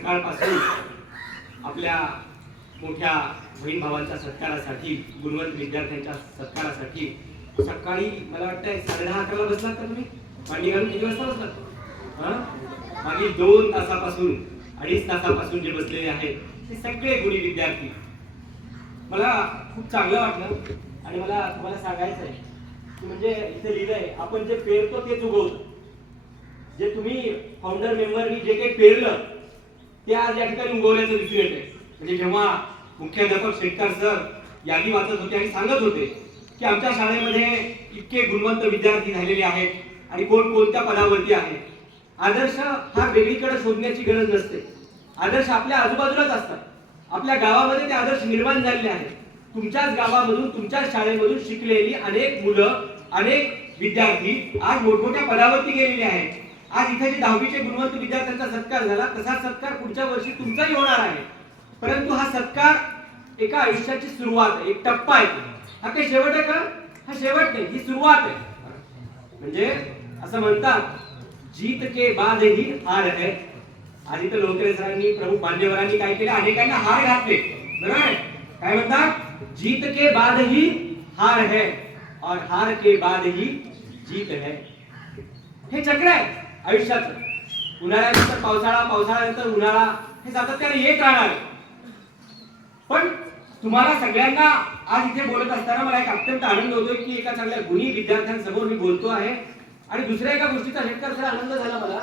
सकाळपासून आपल्या मोठ्या बहीण भावांच्या सत्कारासाठी गुणवंत विद्यार्थ्यांच्या सत्कारासाठी सकाळी मला वाटतंय साडे दहा अकराला बसलात का तुम्ही? मांडी किती वाजता बसलात. हा? मागील दोन तासापासून अडीच तासापासून जे बसलेले आहेत ते सगळे गुणी विद्यार्थी. मला खूप चांगलं वाटलं आणि मला तुम्हाला सांगायचं आहे की म्हणजे इथे लिहिलंय आपण जे पेरतो तेच उगवतो. जे तुम्ही फाउंडर मेंबरनी जे काही पेरलं ते आज या ठिकाणी उगवल्याचं दिसून आहे. म्हणजे जेव्हा मुख्याध्यापक शेटकर सर यादी वाचत होते आणि सांगत होते की आमच्या शाळेमध्ये इतके गुणवंत विद्यार्थी झालेले आहेत आणि कोण कोणत्या पदावरती आहेत. आदर्श हा वेगळीकडे शोधण्याची गरज नसते. आदर्श आपल्या आजूबाजूलाच असतात. आपल्या गावामध्ये ते आदर्श निर्माण झालेले आहेत. तुमच्याच गावामधून तुमच्याच शाळेमधून शिकलेली अनेक मुलं अनेक विद्यार्थी आज मोठमोठ्या पदावरती गेलेले आहेत. आज इथे जे दहावीचे गुणवंत विद्यार्थ्यांचा सत्कार झाला तसा सत्कार पुढच्या वर्षी तुमचाही होणार आहे. परंतु हा सत्कार एका आयुष्याची सुरुवात आहे एक टप्पा आहे. हा काही शेवट आहे का? हा शेवट नाही ही सुरुवात आहे. म्हणजे असं म्हणतात जीत के बाद ही हार है. आज इथं लोकरे सरांनी प्रमुख मान्यवरांनी काय केलं? अनेकांना हार घातले. बरोबर काय म्हणतात? जीत के बाद ही हार है. और हार के बाद ही जीत है. हे चक्र आहे. आयुष्याचं. उन्हाळ्यानंतर पावसाळा पावसाळ्यानंतर उन्हाळा हे सातत्याने येत राहणार पण तुम्हाला सगळ्यांना आज इथे बोलत असताना मला एक अत्यंत आनंद होतोय की एका चांगल्या गुणी विद्यार्थ्यांसमोर मी बोलतो आहे. आणि दुसऱ्या एका गोष्टीचा शेतकर सर आनंद झाला मला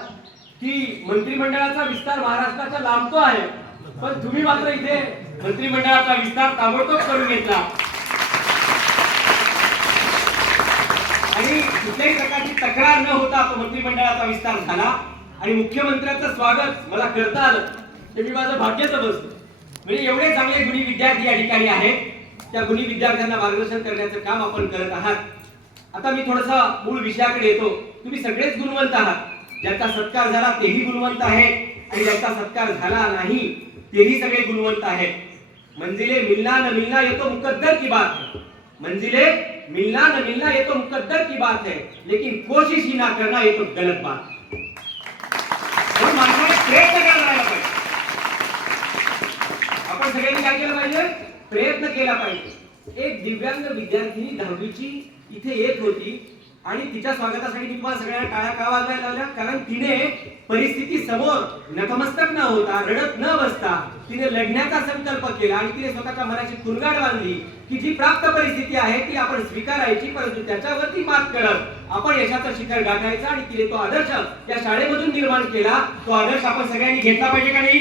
की मंत्रिमंडळाचा विस्तार महाराष्ट्राचा लांबतो आहे. पण तुम्ही मात्र इथे मंत्रिमंडळाचा विस्तार ताबडतोब करून घेतला. कोणत्याही प्रकारची तक्रार न होता तो मंत्रिमंडळाचा विस्तार झाला आणि मुख्यमंत्र्यांचं स्वागत मला करता आलं. ते मी माझं भाग्यच बसतो म्हणजे एवढे चांगले गुणी विद्यार्थी या ठिकाणी आहेत. त्या गुणी विद्यार्थ्यांना मार्गदर्शन करण्याचं काम आपण करत आहात. आता मी थोडसा मूळ विषयाकडे येतो. तुम्ही सगळेच गुणवंत आहात. ज्यांचा सत्कार झाला तेही गुणवंत आहेत आणि ज्यांचा सत्कार झाला नाही तेही सगळे गुणवंत आहेत. मंजिले मिलना न मिलना येतो मुकद्दर की बात मंजिले मिलना न मिलना ये तो मुकद्दर की बात है लेकिन कोशिश ही ना करना ये तो गलत बात। है. प्रयत्न करायला पाहिजे आपण सगळ्यांनी काय केलं पाहिजे? प्रयत्न केला पाहिजे। एक दिव्यांग विद्यार्थी दहावीची इथे येत होती आणि तिच्या स्वागतासाठी मी तुम्हाला सगळ्यांना टाळ्या का वाजवायला लावल्या? कारण तिने परिस्थिती समोर नतमस्तक न होता रडत न बसता तिने लढण्याचा संकल्प केला आणि तिने स्वतःच्या मनाची कुरगाड बांधली की जी प्राप्त परिस्थिती आहे ती आपण स्वीकारायची परंतु त्याच्यावरती मात करत आपण यशाचा शिखर गाठायचा आणि तिने तो आदर्श या शाळेमधून निर्माण केला. तो आदर्श आपण सगळ्यांनी घेतला पाहिजे का नाही?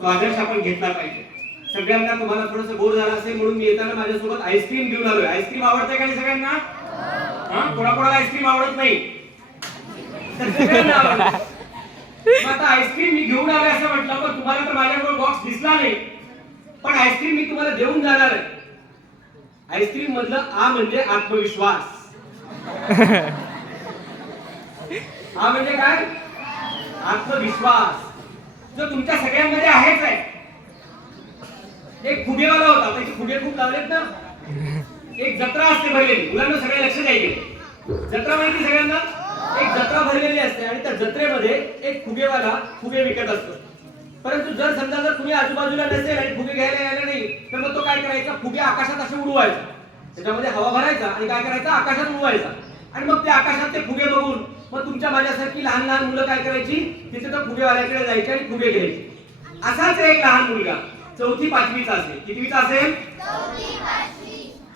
तो आदर्श आपण घेतला पाहिजे. सगळ्यांना तुम्हाला थोडस बोर झाला असेल म्हणून मी येताना माझ्यासोबत आईस्क्रीम घेऊन आलोय. आईस्क्रीम आवडते का नाही सगळ्यांना? हा? कोणाकोणाला आईस्क्रीम आवडत नाही? तर सगळ्यांना आवडते. मग आता आईस्क्रीम मी घेऊन आलोय असं म्हटलं पण तुम्हाला तर माझ्याजवळ बॉक्स दिसला नाही. पण आईस्क्रीम मी तुम्हाला देऊन जाणार आहे. आईस्क्रीम मधलं आ म्हणजे आत्मविश्वास. हा म्हणजे काय? आत्मविश्वास. जो तुमच्या सगळ्यांमध्ये आहेच आहे. एक फुगेवाला होता त्याचे फुगे खूप लावलेत ना. एक जत्रा असते भरलेली. मुलांना सगळ्या लक्ष द्यायचे जत्रा माहिती सगळ्यांना? एक जत्रा भरलेली असते आणि त्या जत्रेमध्ये एक फुगेवाला फुगे विकत असतो. परंतु जर समजा जर तुम्ही आजूबाजूला नसेल आणि फुगे घ्यायला यायला नाही तर मग तो काय करायचा? फुगे आकाशात असे उडवायचा. त्याच्यामध्ये हवा भरायचा आणि काय करायचा? आकाशात उडवायचा. आणि मग ते आकाशात ते फुगे बघून मग तुमच्या माझ्यासारखी लहान लहान मुलं काय करायची? तिथे तो फुगेवाल्याकडे जायची आणि फुगे घ्यायची. असाच एक लहान मुलगा चौथी पाचवीचा असेल. कितवीचा असेल?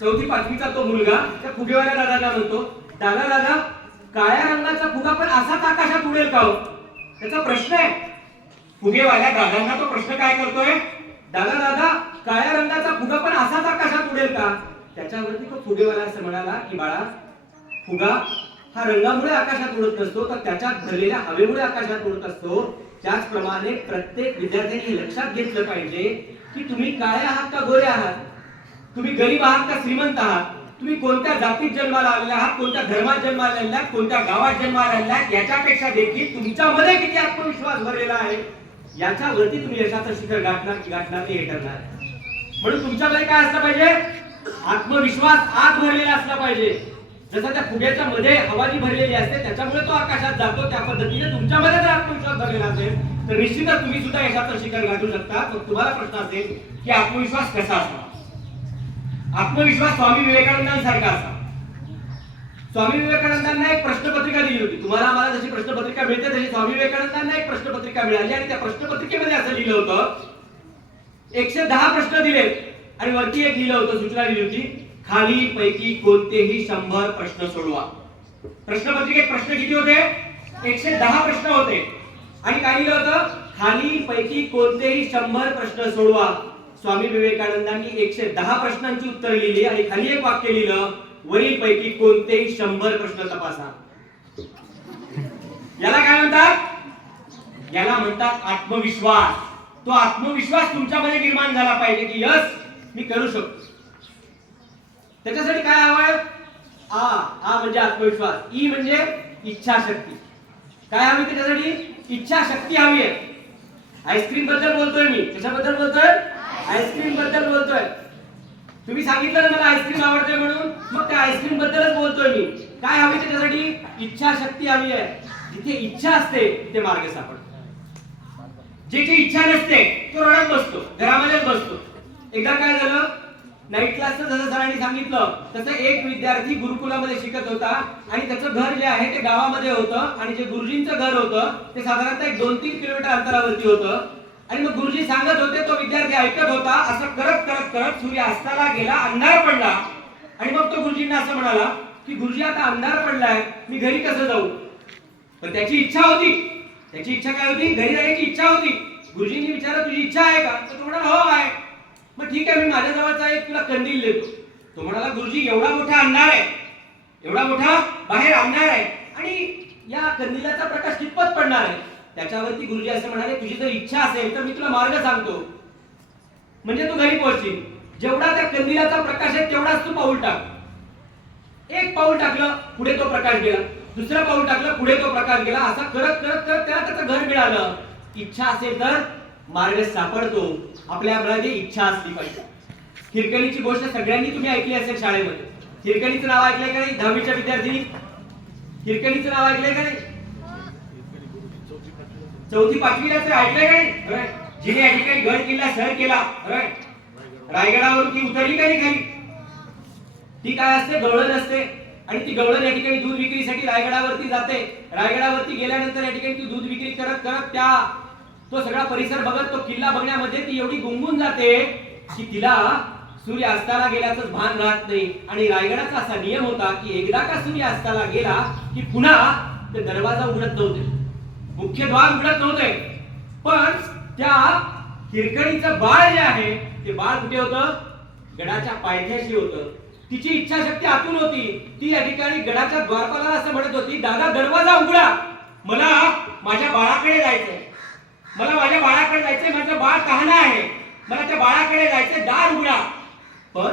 चौथी पाचवीचा तो मुलगा त्या फुगेवाल्या दादाला म्हणतो? दादा दादा काळ्या रंगाचा फुगा पण असाच आकाशात उडेल का हो? त्याचा प्रश्न आहे. फुगेवाल्या दादांना तो प्रश्न काय करतोय? दादा दादा काळ्या रंगाचा फुगा पण असाच आकाशात उडेल का? त्याच्यावरती तो फुगेवाला असं म्हणाला की बाळा फुगा हा रंगामुळे आकाशात उडत नसतो तर त्याच्यात भरलेल्या हवेमुळे आकाशात उडत असतो. त्याचप्रमाणे प्रत्येक विद्यार्थ्यांनी लक्षात घेतलं पाहिजे की तुम्ही काळे आहात का गोरे आहात? तुम्ही गरीब आहात का श्रीमंत आहात? तुम्ही कोणत्या जातीत जन्माला आलेला आहात? कोणत्या धर्मात जन्माला आलेला आहात? कोणत्या गावात जन्माला आलेला आहात? याच्यापेक्षा देखील तुमच्यामध्ये किती आत्मविश्वास भरलेला आहे? याच्यावरती तुम्ही यशाचं शिखर गाठणार की गाठणार नाही हे ठरणार म्हणून तुमच्यामध्ये काय असलं पाहिजे? आत्मविश्वास आत भरलेला असला पाहिजे. जसं त्या फुग्याच्या मध्ये हवाजी भरलेली असते त्याच्यामुळे तो आकाशात जातो त्या पद्धतीने तुमच्यामध्ये जर आत्मविश्वास भरलेला असेल तर निश्चितच तुम्ही सुद्धा यशाचं शिखर गाठू शकता. मग तुम्हाला प्रश्न असेल की आत्मविश्वास कसा असणार? आत्मविश्वास स्वामी विवेकानंदांसारखा असा. स्वामी विवेकानंदांना एक प्रश्नपत्रिका दिली होती. तुम्हाला आम्हाला जशी प्रश्नपत्रिका मिळते तशी स्वामी विवेकानंदांना एक प्रश्नपत्रिका मिळाली आणि त्या प्रश्नपत्रिकेमध्ये असं लिहिलं होतं. एकशे दहा प्रश्न दिले आणि वरती एक लिहिलं होतं सूचना दिली होती. खाली पैकी कोणतेही शंभर प्रश्न सोडवा. प्रश्नपत्रिकेत प्रश्न किती होते? एकशे दहा प्रश्न होते. आणि काय लिहिलं होतं? खाली पैकी कोणतेही शंभर प्रश्न सोडवा. स्वामी विवेकानंदांनी एकशे दहा प्रश्नांची उत्तर लिहिली आणि खाली एक वाक्य लिहिलं वरील पैकी कोणतेही शंभर प्रश्न तपासा. याला काय म्हणतात? याला म्हणतात आत्मविश्वास. तो आत्मविश्वास तुमच्यामध्ये निर्माण झाला पाहिजे की यस मी करू शकतो. त्याच्यासाठी काय हवंय? आ आ म्हणजे आत्मविश्वास. ई म्हणजे इच्छाशक्ती. काय हवी त्याच्यासाठी? इच्छाशक्ती हवी आहे. आईस्क्रीमबद्दल बोलतोय मी. त्याच्याबद्दल बोलतोय? आईस्क्रीमबद्दल बोलतोय. तुम्ही सांगितलं ना मला आईस्क्रीम आवडते म्हणून मग त्या आईस्क्रीम बद्दलच बोलतोय मी. काय हवी त्याच्यासाठी? इच्छाशक्ती हवी आहे. जिथे इच्छा असते तिथे मार्ग सापडतो. जिथे इच्छा नसते तो रडत बसतो घरामध्येच बसतो. एकदा काय झालं? नाईट क्लासचं जसं सरांनी सांगितलं तसं एक विद्यार्थी गुरुकुलामध्ये शिकत होता आणि त्याचं घर जे आहे ते गावामध्ये होतं आणि जे गुरुजींचं घर होतं ते साधारणतः एक दोन तीन किलोमीटर अंतरावरती होतं. आणि मग गुरुजी सांगत होते तो विद्यार्थी ऐकत होता. असं करत करत करत सूर्य अस्ताला गेला अंधार पडला. आणि मग तो गुरुजींना असं म्हणाला की गुरुजी आता अंधार पडलाय मी घरी कसं जाऊ? पण त्याची इच्छा होती. त्याची इच्छा काय होती? घरी जाण्याची इच्छा होती. गुरुजींनी विचारलं तुझी इच्छा आहे का? तर तो म्हणाला हो आहे. मग ठीक आहे मी माझ्या जवळचा एक तुला कंदील देतो. तो म्हणाला गुरुजी एवढा मोठा अंधार आहे. एवढा मोठा बाहेर अंधार आहे. आणि या कंदिलाचा प्रकाश कितपत पडणार आहे? त्याच्यावरती गुरुजी असं म्हणाले तुझी जर इच्छा असेल तर मी तुला मार्ग सांगतो. म्हणजे तू घरी पोहोचशील. जेवढा त्या कंदिलाचा प्रकाश आहे तेवढाच तू पाऊल टाक. एक पाऊल टाकलं पुढे तो प्रकाश गेला. दुसरं पाऊल टाकलं पुढे तो प्रकाश गेला. असा करत करत करत त्याला त्याचं घर मिळालं. इच्छा असेल तर मार्ग सापडतो. आपल्या मनाची इच्छा असली पाहिजे. हिरकणीची गोष्ट सगळ्यांनी तुम्ही ऐकली असेल शाळेमध्ये. हिरकणीचं नाव ऐकलंय का नाही? दहावीच्या विद्यार्थी हिरकणीचं नाव ऐकलंय का नाही? चौथी पाचवीला तर ऐकलंय काय जिने या ठिकाणी गड किल्ला सर केला. होय. रायगडावरती उतरली का नाही खाली? ती काय असते? गवळण असते. आणि ती गवळण या ठिकाणी दूध विक्रीसाठी रायगडावरती जाते. रायगडावरती गेल्यानंतर या ठिकाणी ती दूध विक्री करत करत त्या तो सगळा परिसर बघत तो किल्ला बघण्यामध्ये ती एवढी गुंगून जाते की तिला सूर्य अस्ताला गेल्याच भान राहत नाही. आणि रायगडाचा असा नियम होता की एकदा का सूर्य अस्ताला गेला की पुन्हा ते दरवाजा उघडत नव्हते. मुख्य द्वार उघडत नव्हते. पण त्या हिरकणीचं बाळ जे आहे ते बाळ कुठे होतं? गडाच्या पायथ्याशी होतं. तिची इच्छाशक्ती आतून होती. ती या ठिकाणी गडाच्या द्वारपाला असं म्हणत होती दादा दरवाजा उघडा. मला माझ्या बाळाकडे जायचंय. मला माझ्या बाळाकडे जायचंय. माझं बाळ कहाणा आहे. मला त्या बाळाकडे जायचंय. दार उघडा. पण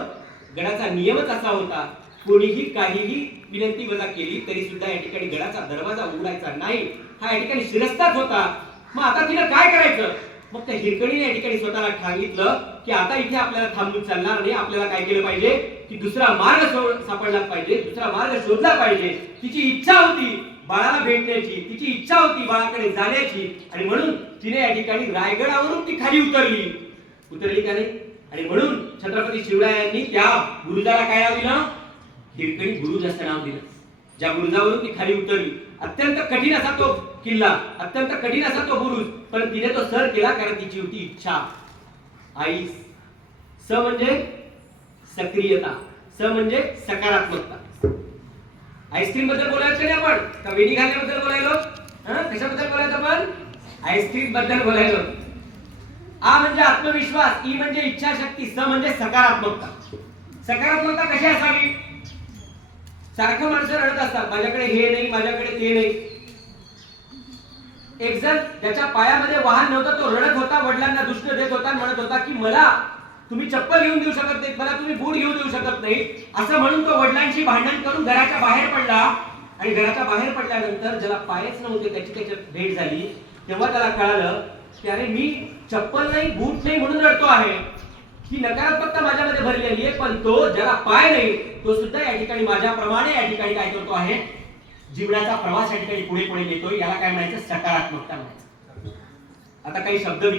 गडाचा नियमच असा होता कोणीही काहीही विनंती वजा केली तरी सुद्धा या ठिकाणी गडाचा दरवाजा उघडायचा नाही. हा या ठिकाणी शिरस्ताच होता. मग आता तिला काय करायचं? मग त्या हिरकणीने या ठिकाणी स्वतःला सांगितलं की आता इथे आपल्याला थांबून चालणार नाही. आपल्याला काय केलं पाहिजे? की दुसरा मार्ग सापडला पाहिजे दुसरा मार्ग शोधला पाहिजे. तिची इच्छा होती बाळाला भेटण्याची तिची इच्छा होती बाळाकडे जाण्याची. आणि म्हणून तिने या ठिकाणी रायगडावरून ती खाली उतरली. उतरली का नाही? आणि म्हणून छत्रपती शिवरायांनी त्या गुरुजाला काय नाव दिलं हिरकणी गुरुज असं नाव दिलं. ज्या बुरुजावरून ती खाली उतरली. अत्यंत कठीण असा तो किल्ला अत्यंत कठीण असा तो बुरुज पण तिने तो सर केला कारण तिची होती इच्छा. आई स म्हणजे सक्रियता स म्हणजे सकारात्मकता. आईस्क्रीमबद्दल बोलायचं नाही आपण. का वेणी घालण्याबद्दल बोलायलो? कशाबद्दल बोलायचं आपण? आईस्क्रीमबद्दल बोलायलो. आ म्हणजे आत्मविश्वास ई म्हणजे इच्छाशक्ती स म्हणजे सकारात्मकता. सकारात्मकता कशी असावी? सारखं माणसं रडत असतात. माझ्याकडे हे नाही माझ्याकडे ते नाही. एक जण ज्याच्या पायामध्ये वाहन नव्हतं तो रडत होता वडिलांना दुष्ट देत होता म्हणत होता की मला तुम्ही चप्पल घेऊन देऊ शकत नाही मला तुम्ही बूट घेऊन देऊ शकत नाही असं म्हणून तो वडिलांशी भांडण करून घराच्या बाहेर पडला. आणि घराच्या बाहेर पडल्यानंतर ज्याला पायच नव्हते त्याची त्याच्यात भेट झाली. तेव्हा त्याला कळालं की अरे मी चप्पल नाही बूट नाही म्हणून रडतो आहे. ही नकारात्मकता माझ्यामध्ये भरलेली आहे पण तो ज्याला पाय नाही तो सुद्धा या ठिकाणी माझ्याप्रमाणे या ठिकाणी काय करतो आहे? जीवनाचा प्रवास या ठिकाणी पुढे पुढे नेतोय याला काय म्हणायचं? सकारात्मकता म्हणायचं. आता काही शब्द